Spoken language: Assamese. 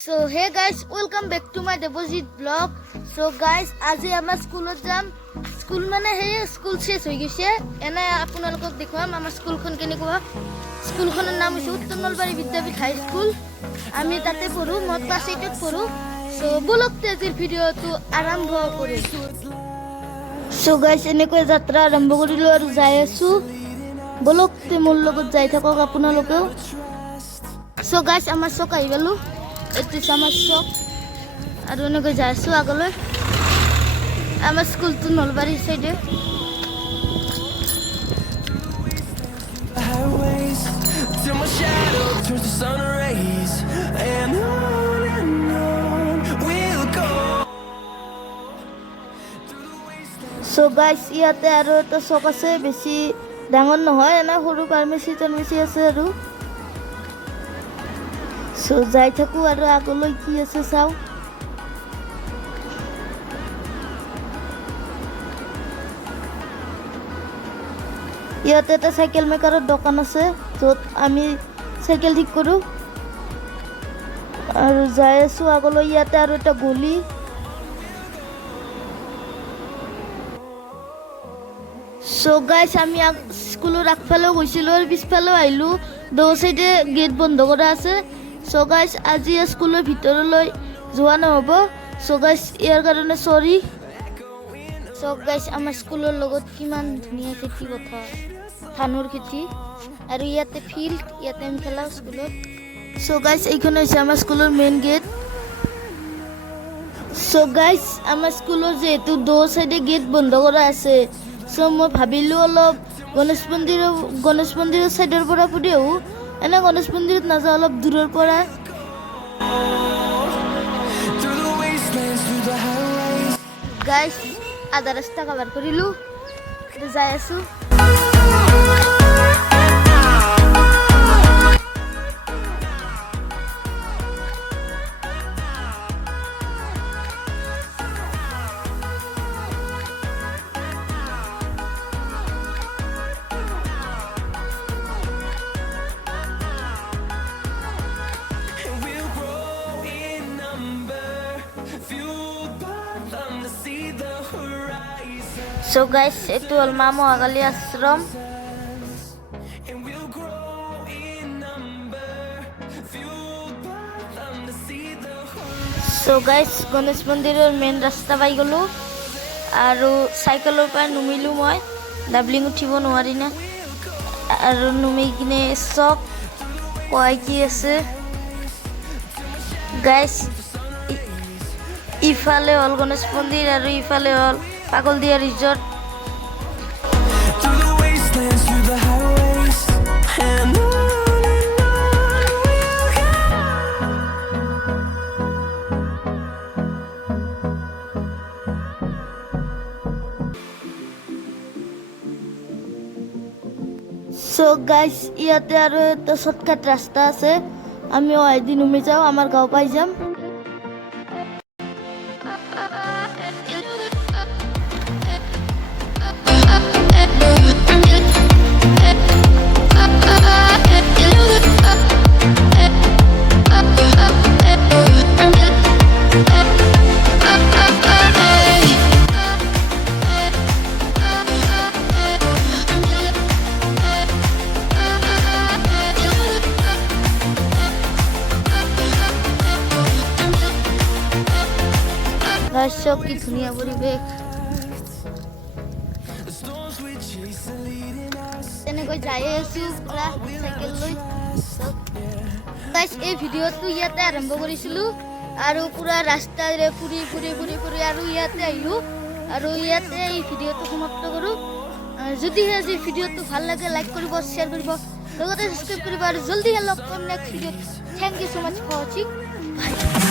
So hey guys, welcome back to my Debajit vlog. So guys, আজি আমাৰ স্কুলত যাম। স্কুল মানে হে স্কুল শেষ হৈ গৈছে। এনে আপোনালোকক দেখুৱাম আমাৰ স্কুলখন কেনেকুৱা। স্কুলখনৰ নাম হৈছে উত্তৰ নলবাৰী বিদ্যাপীঠ হাই স্কুল। আমি তাতে পঢ়ো, মই ক্লাছ 8ত পঢ়ো। So বলক তেজিৰ ভিডিঅ'টো আৰম্ভ কৰি। So guys, এনেকৈ যাত্ৰা আৰম্ভ কৰিলো আৰু যাই আছো। বলক তে মোৰ লগত যাই থাকক আপোনালোকেও। So guys, আমাৰ চক আহি গলো। এটো আমাৰ চক আৰ এনেকৈ যাই আছো আগলৈ। আমাৰ স্কুলটো নলবাৰী সাইডে। So guys, ইয়াতে আৰু এটা চক আছে, বেছি ডাঙৰ নহয়, এনে সৰু ফাৰ্মেচি আছে আৰু। So যাই থাকো আৰু আগলৈ কি আছে চাও। ইয়াতে এটা সাইকেল মেকাৰৰ দোকান আছে য'ত আমি সাইকেল ঠিক কৰো আৰু যাই আছো আগলৈ। ইয়াতে আৰু এটা গলি। So guys, আমি স্কুলৰ আগফালেও গৈছিলো আৰু পিছফালেও আহিলো। দো সাইডে গেট বন্ধ কৰা আছে। So guys, আজি স্কুলৰ ভিতৰলৈ যোৱা নহব। So guys, ইয়াৰ কাৰণে সৰি। So guys, আমাৰ স্কুলৰ লগত কিমান ধুনীয়া খেতি পথাৰ, ধানৰ খেতি আৰু ইয়াতে ফিল্ড, ইয়াতে আমি খেলাও স্কুলত। So guys, এইখন হৈছে আমাৰ স্কুলৰ মেইন গেট। So guys, আমাৰ স্কুলৰ যেহেতু দো সাইডে গেট বন্ধ কৰা আছে, so মই ভাবিলো অলপ গণেশ মন্দিৰৰ সাইডৰ পৰা ফুৰি আহো। এনে গণেশ মন্দিৰত নাযাওঁ, অলপ দূৰৰ পৰা। গাইজ, আধা ৰাস্তা কভাৰ কৰিলো, যাই আছো। So guys, itu almamo agali ashram. So guys, Ganesh মন্দিৰৰ মেইন ৰাস্তা পাই গলো আৰু সাইকেলৰ পৰা নুমিলো। মই ডাবলিং উঠিব নোৱাৰি না, আৰু নুমি কিনে চক কয় কি আছে। গাইজ, ইফালে হল গণেশ মন্দিৰ আৰু ইফালে হল পাগলদিয়া ৰিজৰ্ট। So guys, ইয়াতে আৰু এটা শৰ্টকাট ৰাস্তা আছে, আমি এদিন নুমি যাওঁ, আমাৰ গাঁও পাই যাম। চক কি ধুনীয়া পৰিৱেশ। তেনেকৈ যাই আছো পুৰা চাইকেল লৈ। এই ভিডিঅ'টো ইয়াতে আৰম্ভ কৰিছিলো আৰু পুৰা ৰাস্তাৰে ফুৰি আৰু ইয়াতে আহিলো আৰু ইয়াতে এই ভিডিঅ'টো সমাপ্ত কৰো। যদিহে আজি ভিডিঅ'টো ভাল লাগে, লাইক কৰিব, শ্বেয়াৰ কৰিব, লগতে সাবস্ক্ৰাইব কৰিব আৰু জলদি লগ পাম নেক্সট ভিডিঅ'ত। Thank you so much for watching. Bye.